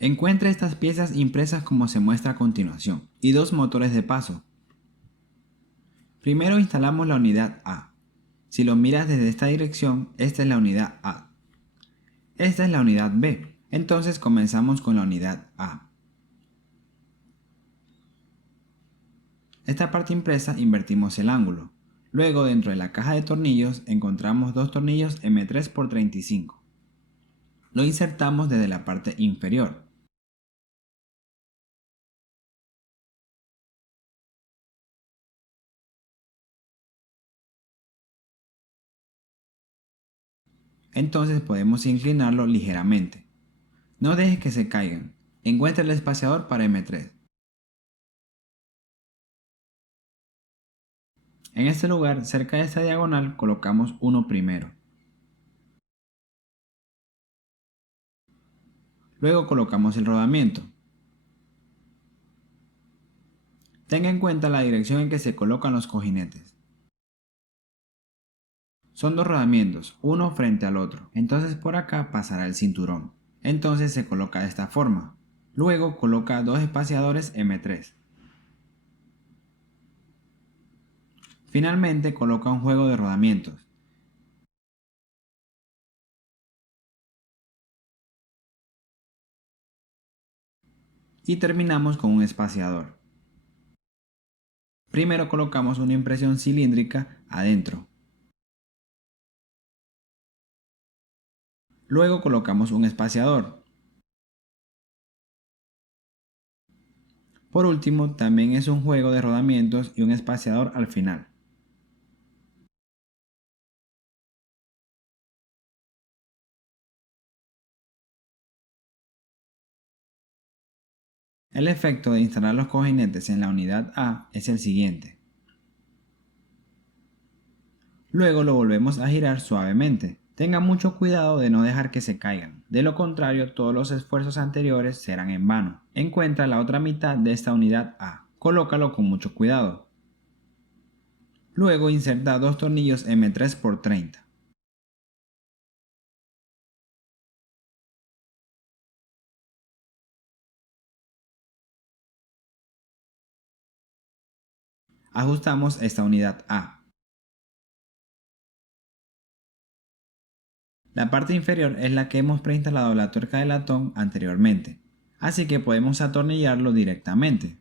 Encuentre estas piezas impresas como se muestra a continuación y dos motores de paso. Primero instalamos la unidad A. Si lo miras desde esta dirección, esta es la unidad A. Esta es la unidad B. Entonces comenzamos con la unidad A. Esta parte impresa invertimos el ángulo. Luego dentro de la caja de tornillos encontramos dos tornillos M3x35. Lo insertamos desde la parte inferior. Entonces podemos inclinarlo ligeramente. No dejes que se caigan. Encuentra el espaciador para M3. En este lugar, cerca de esta diagonal, colocamos uno primero. Luego colocamos el rodamiento. Tenga en cuenta la dirección en que se colocan los cojinetes. Son dos rodamientos, uno frente al otro. Entonces por acá pasará el cinturón. Entonces se coloca de esta forma. Luego coloca dos espaciadores M3. Finalmente coloca un juego de rodamientos. Y terminamos con un espaciador. Primero colocamos una impresión cilíndrica adentro. Luego colocamos un espaciador. Por último, también es un juego de rodamientos y un espaciador al final. El efecto de instalar los cojinetes en la unidad A es el siguiente. Luego lo volvemos a girar suavemente. Tenga mucho cuidado de no dejar que se caigan. De lo contrario, todos los esfuerzos anteriores serán en vano. Encuentra la otra mitad de esta unidad A. Colócalo con mucho cuidado. Luego inserta dos tornillos M3x30. Ajustamos esta unidad A. La parte inferior es la que hemos preinstalado la tuerca de latón anteriormente, así que podemos atornillarlo directamente.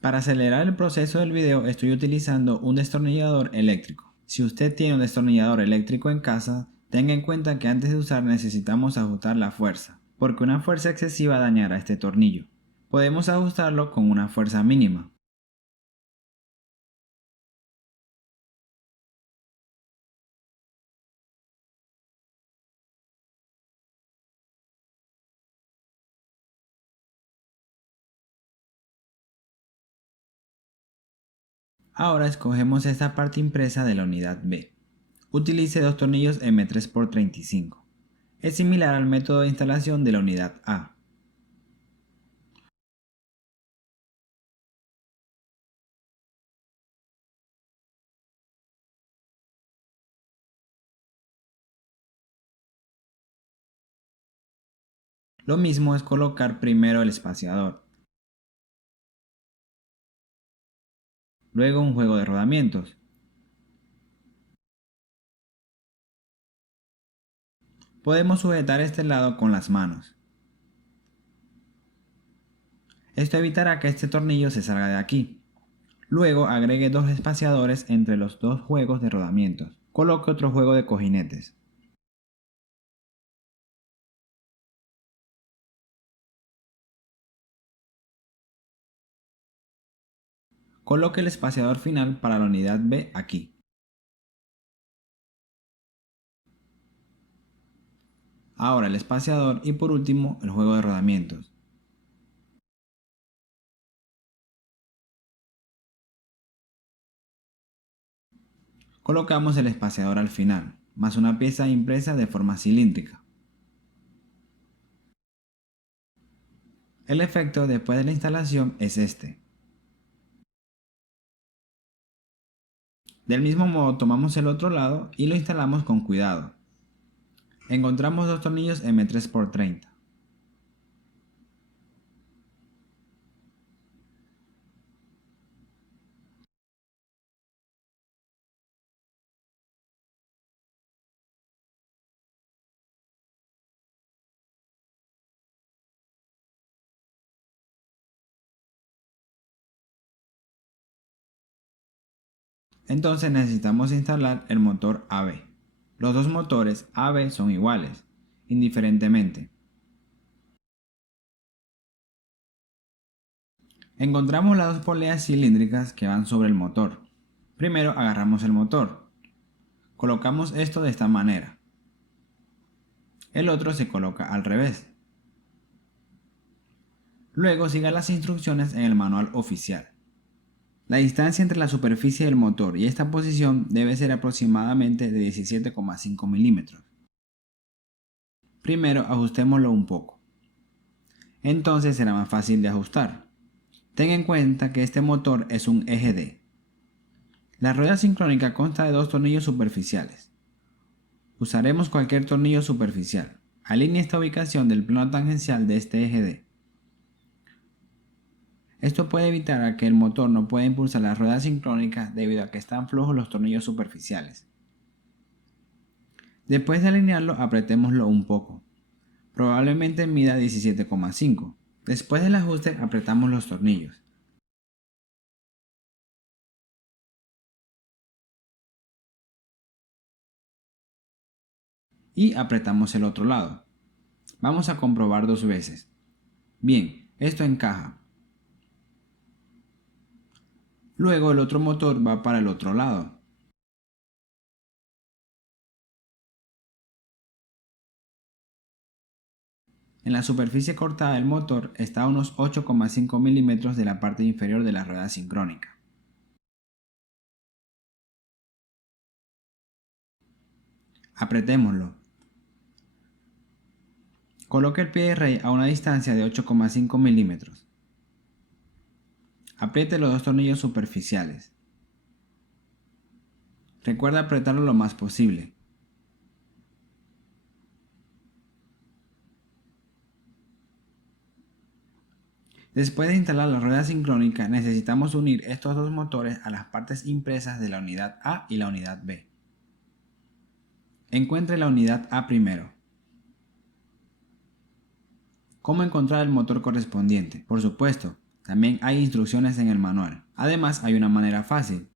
Para acelerar el proceso del video estoy utilizando un destornillador eléctrico. Si usted tiene un destornillador eléctrico en casa, tenga en cuenta que antes de usar necesitamos ajustar la fuerza, porque una fuerza excesiva dañará este tornillo. Podemos ajustarlo con una fuerza mínima. Ahora escogemos esta parte impresa de la unidad B. Utilice dos tornillos M3x35. Es similar al método de instalación de la unidad A. Lo mismo es colocar primero el espaciador, luego un juego de rodamientos. Podemos sujetar este lado con las manos. Esto evitará que este tornillo se salga de aquí. Luego agregue dos espaciadores entre los dos juegos de rodamientos. Coloque otro juego de cojinetes. Coloque el espaciador final para la unidad B aquí. Ahora el espaciador y por último el juego de rodamientos. Colocamos el espaciador al final, más una pieza impresa de forma cilíndrica. El efecto después de la instalación es este. Del mismo modo tomamos el otro lado y lo instalamos con cuidado. Encontramos dos tornillos M3x30. Entonces necesitamos instalar el motor AB. Los dos motores AB son iguales, indiferentemente. Encontramos las dos poleas cilíndricas que van sobre el motor. Primero agarramos el motor. Colocamos esto de esta manera. El otro se coloca al revés. Luego siga las instrucciones en el manual oficial. La distancia entre la superficie del motor y esta posición debe ser aproximadamente de 17,5 milímetros. Primero ajustémoslo un poco. Entonces será más fácil de ajustar. Ten en cuenta que este motor es un eje D. La rueda sincrónica consta de dos tornillos superficiales. Usaremos cualquier tornillo superficial. Alinee esta ubicación del plano tangencial de este eje D. Esto puede evitar a que el motor no pueda impulsar la rueda sincrónica debido a que están flojos los tornillos superficiales. Después de alinearlo, apretémoslo un poco. Probablemente mida 17,5. Después del ajuste, apretamos los tornillos. Y apretamos el otro lado. Vamos a comprobar dos veces. Bien, esto encaja. Luego el otro motor va para el otro lado. En la superficie cortada del motor está a unos 8,5 milímetros de la parte inferior de la rueda sincrónica. Apretémoslo. Coloque el pie de rey a una distancia de 8,5 milímetros. Apriete los dos tornillos superficiales. Recuerda apretarlo lo más posible. Después de instalar la rueda sincrónica, necesitamos unir estos dos motores a las partes impresas de la unidad A y la unidad B. Encuentre la unidad A primero. ¿Cómo encontrar el motor correspondiente? Por supuesto, también hay instrucciones en el manual. Además, hay una manera fácil.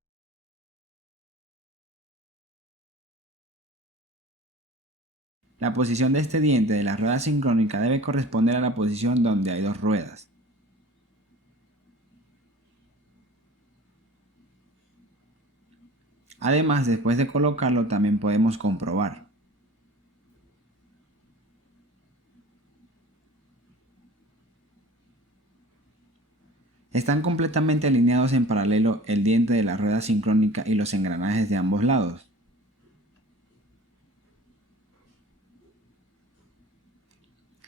La posición de este diente de la rueda sincrónica debe corresponder a la posición donde hay dos ruedas. Además, después de colocarlo también podemos comprobar. Están completamente alineados en paralelo el diente de la rueda sincrónica y los engranajes de ambos lados.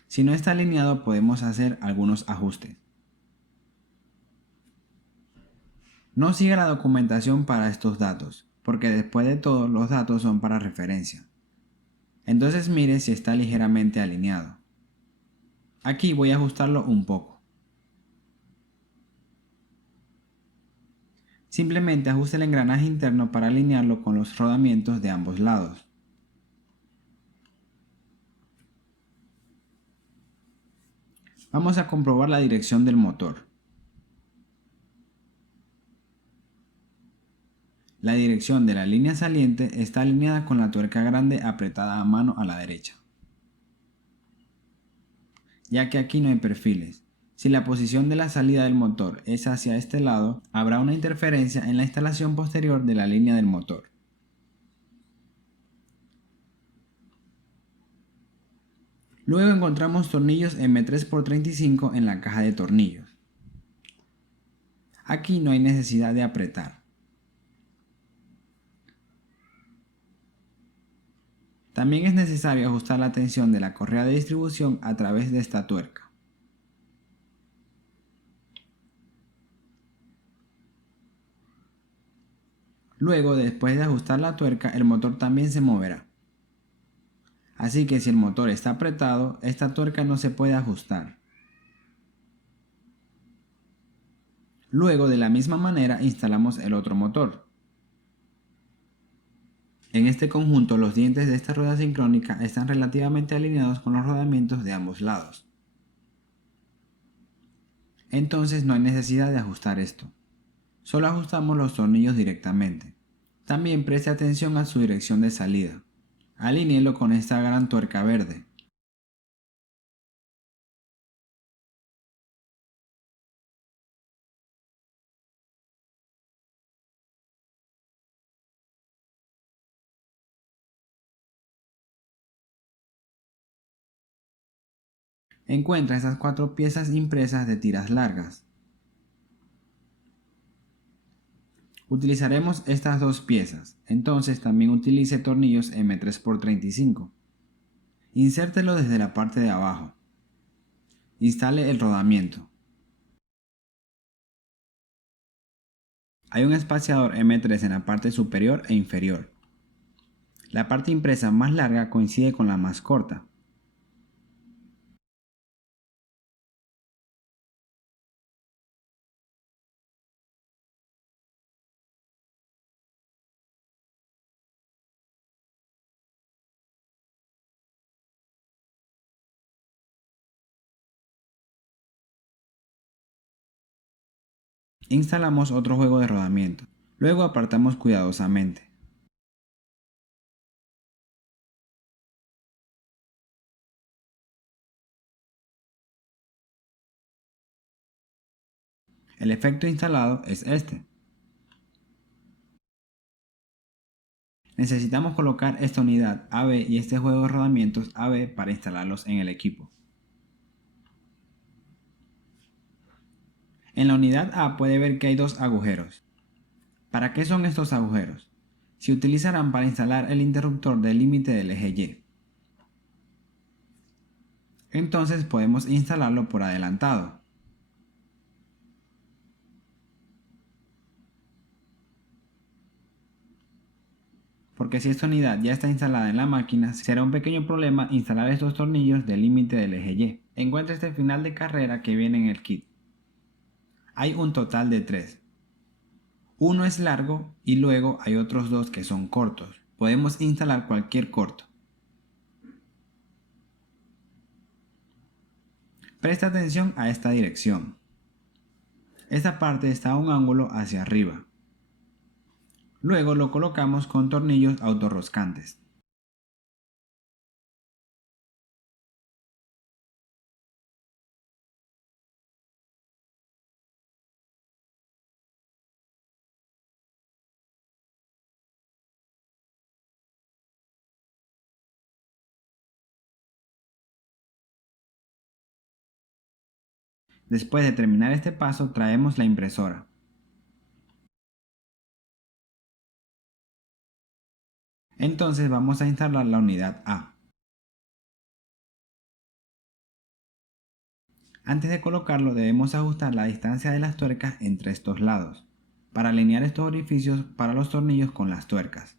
Si no está alineado podemos hacer algunos ajustes. No siga la documentación para estos datos, porque después de todo los datos son para referencia. Entonces mire si está ligeramente alineado. Aquí voy a ajustarlo un poco. Simplemente ajuste el engranaje interno para alinearlo con los rodamientos de ambos lados. Vamos a comprobar la dirección del motor. La dirección de la línea saliente está alineada con la tuerca grande apretada a mano a la derecha, ya que aquí no hay perfiles. Si la posición de la salida del motor es hacia este lado, habrá una interferencia en la instalación posterior de la línea del motor. Luego encontramos tornillos M3x35 en la caja de tornillos. Aquí no hay necesidad de apretar. También es necesario ajustar la tensión de la correa de distribución a través de esta tuerca. Luego, después de ajustar la tuerca, el motor también se moverá. Así que si el motor está apretado, esta tuerca no se puede ajustar. Luego, de la misma manera, instalamos el otro motor. En este conjunto, los dientes de esta rueda sincrónica están relativamente alineados con los rodamientos de ambos lados. Entonces no hay necesidad de ajustar esto. Solo ajustamos los tornillos directamente. También preste atención a su dirección de salida. Alíñelo con esta gran tuerca verde. Encuentra estas 4 piezas impresas de tiras largas. Utilizaremos estas 2 piezas, entonces también utilice tornillos M3x35. Insértelo desde la parte de abajo. Instale el rodamiento. Hay un espaciador M3 en la parte superior e inferior. La parte impresa más larga coincide con la más corta. Instalamos otro juego de rodamiento. Luego apartamos cuidadosamente. El efecto instalado es este. Necesitamos colocar esta unidad AB y este juego de rodamientos AB para instalarlos en el equipo. En la unidad A puede ver que hay 2 agujeros. ¿Para qué son estos agujeros? Se utilizarán para instalar el interruptor del límite del eje Y. Entonces podemos instalarlo por adelantado. Porque si esta unidad ya está instalada en la máquina, será un pequeño problema instalar estos tornillos del límite del eje Y. Encuentra este final de carrera que viene en el kit. Hay un total de 3. Uno es largo y luego hay otros 2 que son cortos. Podemos instalar cualquier corto. Presta atención a esta dirección. Esta parte está a un ángulo hacia arriba. Luego lo colocamos con tornillos autorroscantes. Después de terminar este paso, traemos la impresora. Entonces vamos a instalar la unidad A. Antes de colocarlo debemos ajustar la distancia de las tuercas entre estos lados, para alinear estos orificios para los tornillos con las tuercas.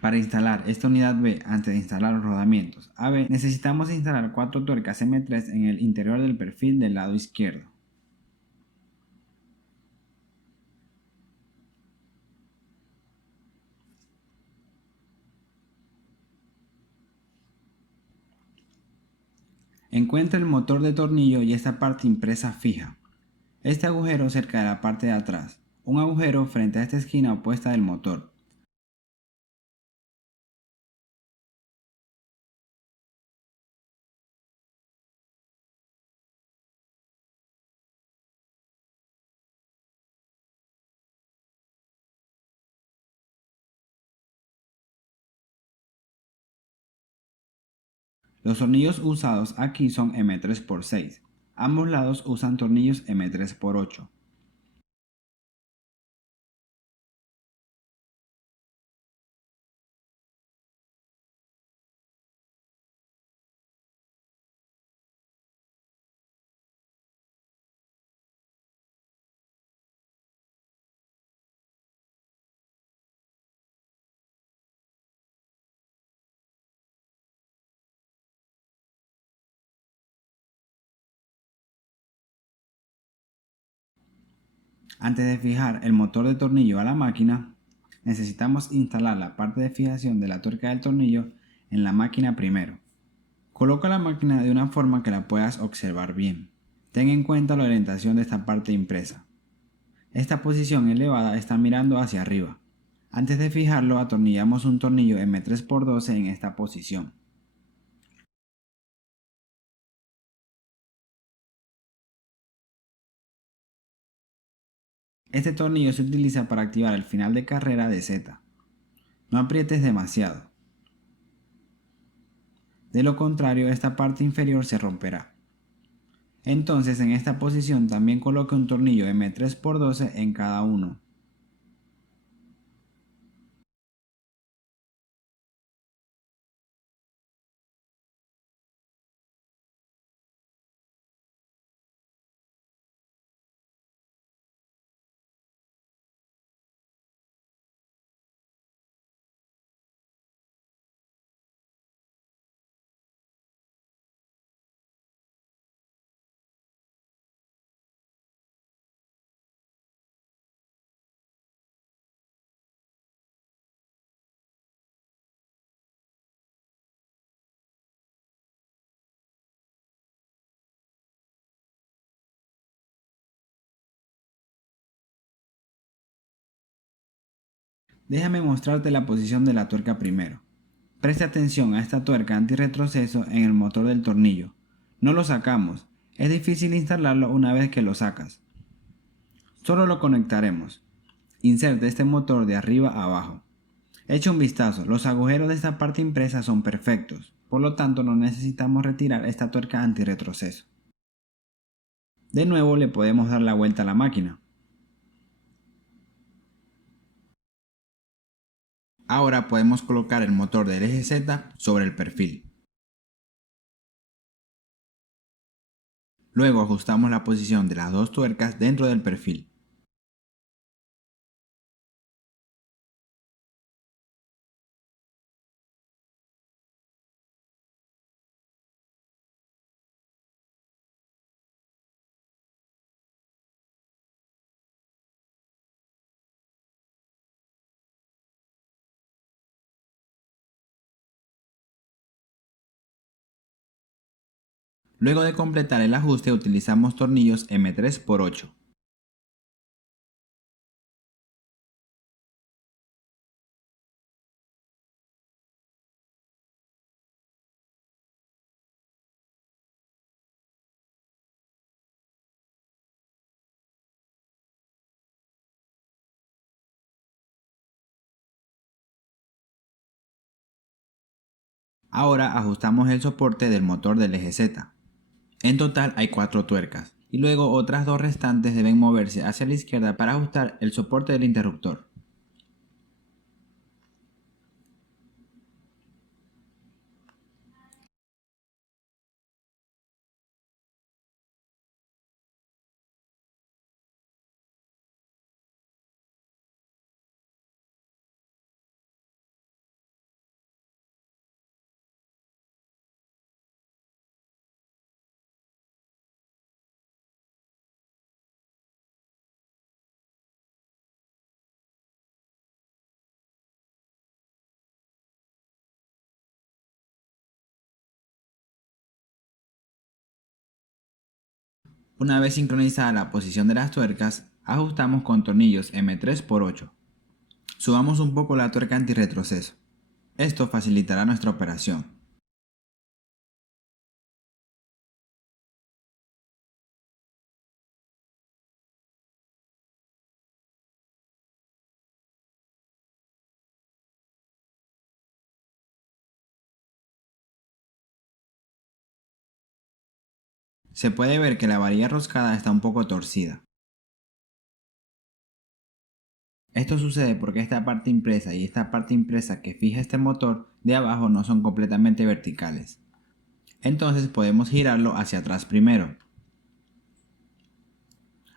Para instalar esta unidad B antes de instalar los rodamientos AB, necesitamos instalar 4 tuercas M3 en el interior del perfil del lado izquierdo. Encuentra el motor de tornillo y esta parte impresa fija. Este agujero cerca de la parte de atrás. Un agujero frente a esta esquina opuesta del motor. Los tornillos usados aquí son M3x6. Ambos lados usan tornillos M3x8. Antes de fijar el motor de tornillo a la máquina, necesitamos instalar la parte de fijación de la tuerca del tornillo en la máquina primero. Coloca la máquina de una forma que la puedas observar bien. Ten en cuenta la orientación de esta parte impresa. Esta posición elevada está mirando hacia arriba. Antes de fijarlo, atornillamos un tornillo M3x12 en esta posición. Este tornillo se utiliza para activar el final de carrera de Z. No aprietes demasiado. De lo contrario, esta parte inferior se romperá. Entonces, en esta posición también coloque un tornillo M3x12 en cada uno. Déjame mostrarte la posición de la tuerca primero. Preste atención a esta tuerca antirretroceso en el motor del tornillo. No lo sacamos, es difícil instalarlo una vez que lo sacas. Solo lo conectaremos. Inserte este motor de arriba a abajo. Echa un vistazo, los agujeros de esta parte impresa son perfectos, por lo tanto no necesitamos retirar esta tuerca antirretroceso. De nuevo le podemos dar la vuelta a la máquina. Ahora podemos colocar el motor del eje Z sobre el perfil. Luego ajustamos la posición de las dos tuercas dentro del perfil. Luego de completar el ajuste utilizamos tornillos M3x8. Ahora ajustamos el soporte del motor del eje Z. En total hay 4 tuercas, y luego otras dos restantes deben moverse hacia la izquierda para ajustar el soporte del interruptor. Una vez sincronizada la posición de las tuercas, ajustamos con tornillos M3x8. Subamos un poco la tuerca antirretroceso. Esto facilitará nuestra operación. Se puede ver que la varilla roscada está un poco torcida. Esto sucede porque esta parte impresa y esta parte impresa que fija este motor de abajo no son completamente verticales. Entonces podemos girarlo hacia atrás primero.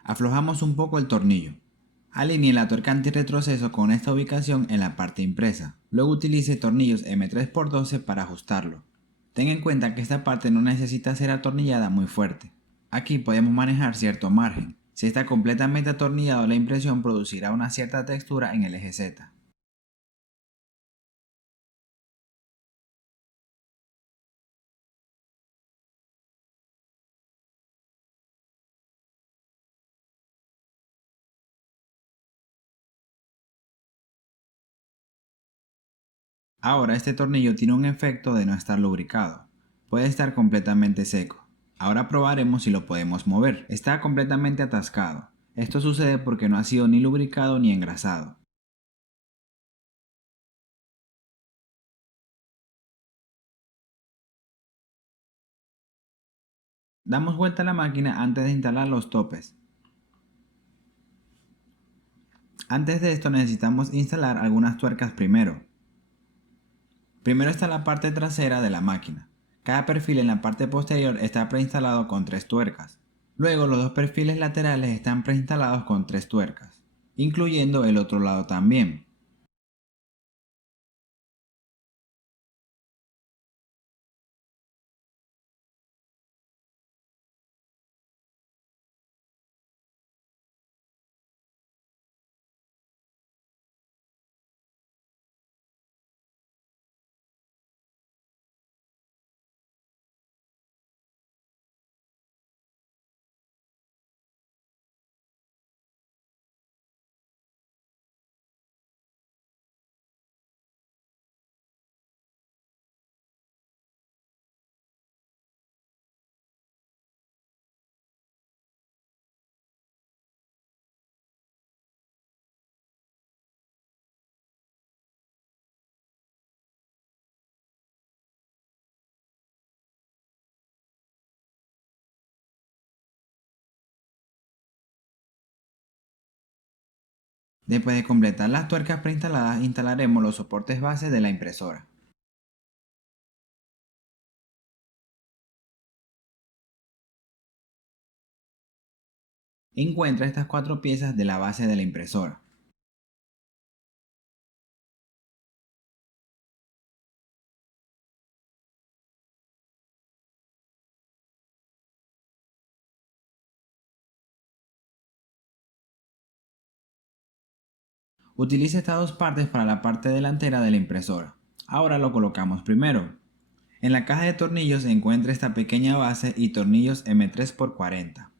Aflojamos un poco el tornillo. Alinee la tuerca antirretroceso con esta ubicación en la parte impresa. Luego utilice tornillos M3x12 para ajustarlo. Ten en cuenta que esta parte no necesita ser atornillada muy fuerte. Aquí podemos manejar cierto margen. Si está completamente atornillado, la impresión producirá una cierta textura en el eje Z. Ahora este tornillo tiene un efecto de no estar lubricado. Puede estar completamente seco. Ahora probaremos si lo podemos mover. Está completamente atascado. Esto sucede porque no ha sido ni lubricado ni engrasado. Damos vuelta a la máquina antes de instalar los topes. Antes de esto necesitamos instalar algunas tuercas primero. Primero está la parte trasera de la máquina. Cada perfil en la parte posterior está preinstalado con 3 tuercas. Luego los dos perfiles laterales están preinstalados con 3 tuercas, incluyendo el otro lado también. Después de completar las tuercas preinstaladas, instalaremos los soportes base de la impresora. Encuentra estas 4 piezas de la base de la impresora. Utilice estas dos partes para la parte delantera de la impresora. Ahora lo colocamos primero. En la caja de tornillos se encuentra esta pequeña base y tornillos M3x40.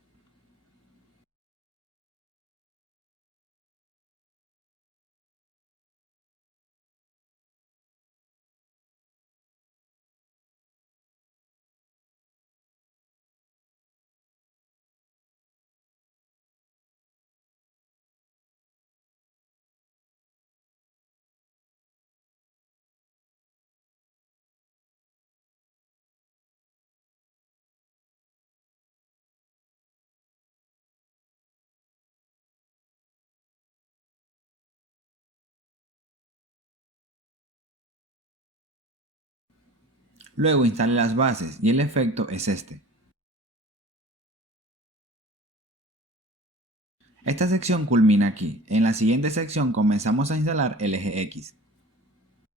Luego instale las bases y el efecto es este. Esta sección culmina aquí. En la siguiente sección comenzamos a instalar el eje X.